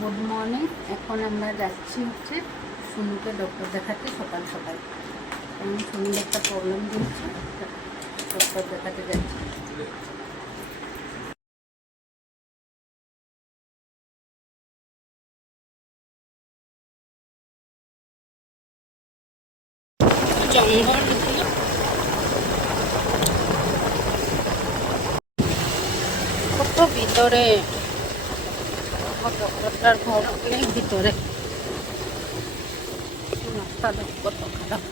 Good morning. এখন আমরা যাচ্ছি হচ্ছে সুনুকে ডক্টর দেখাতে সকাল সকাল, কারণ সুনুর একটা প্রবলেম দিচ্ছে, ডক্টর দেখাতে যাচ্ছি। জঙ্গল কত ভিতরে, ডক্টরটার ঘর অনেক ভিতরে, রাস্তা কত খারাপ।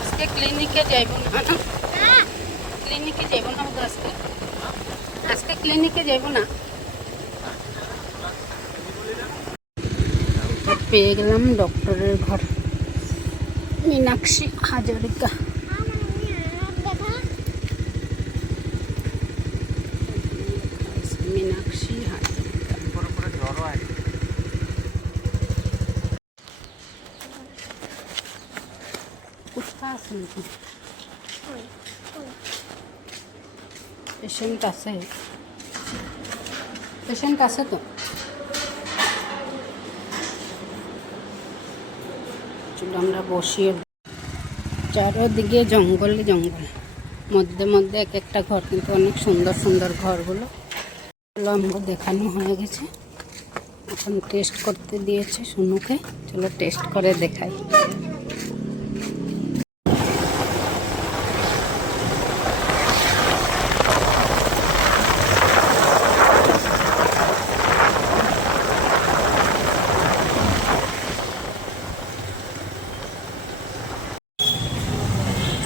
আজকে ক্লিনিকে যাইব না, ক্লিনিকে যাইব না, আজকে আজকে ক্লিনিকে যাইব না। পেয়ে গেলাম ডক্টরের ঘর, মীনাক্ষী হাজারিকা। মীনাক্ষী হাজারিকা কোথায় আছে নাকি? পেশেন্ট আছে, পেশেন্ট আছে তো। আমরা বসিয়ে, চারোদিকে জঙ্গলে জঙ্গল, মধ্যে মধ্যে এক একটা ঘর, কিন্তু অনেক সুন্দর সুন্দর ঘরগুলো আমাকে দেখানো হয়ে গেছে। এখন টেস্ট করতে দিয়েছে সুনুকে, চলো টেস্ট করে দেখাই।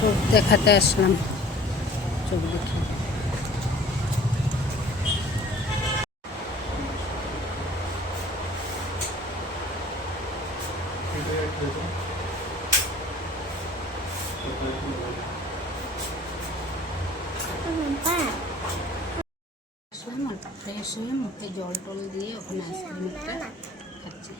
চোখ দেখাতে আসলাম, চোখ দেখি। আসলাম আর ফ্রেশ হয়ে মুখে জল টল দিয়ে ওখানে আইসক্রিমটা খাচ্ছি।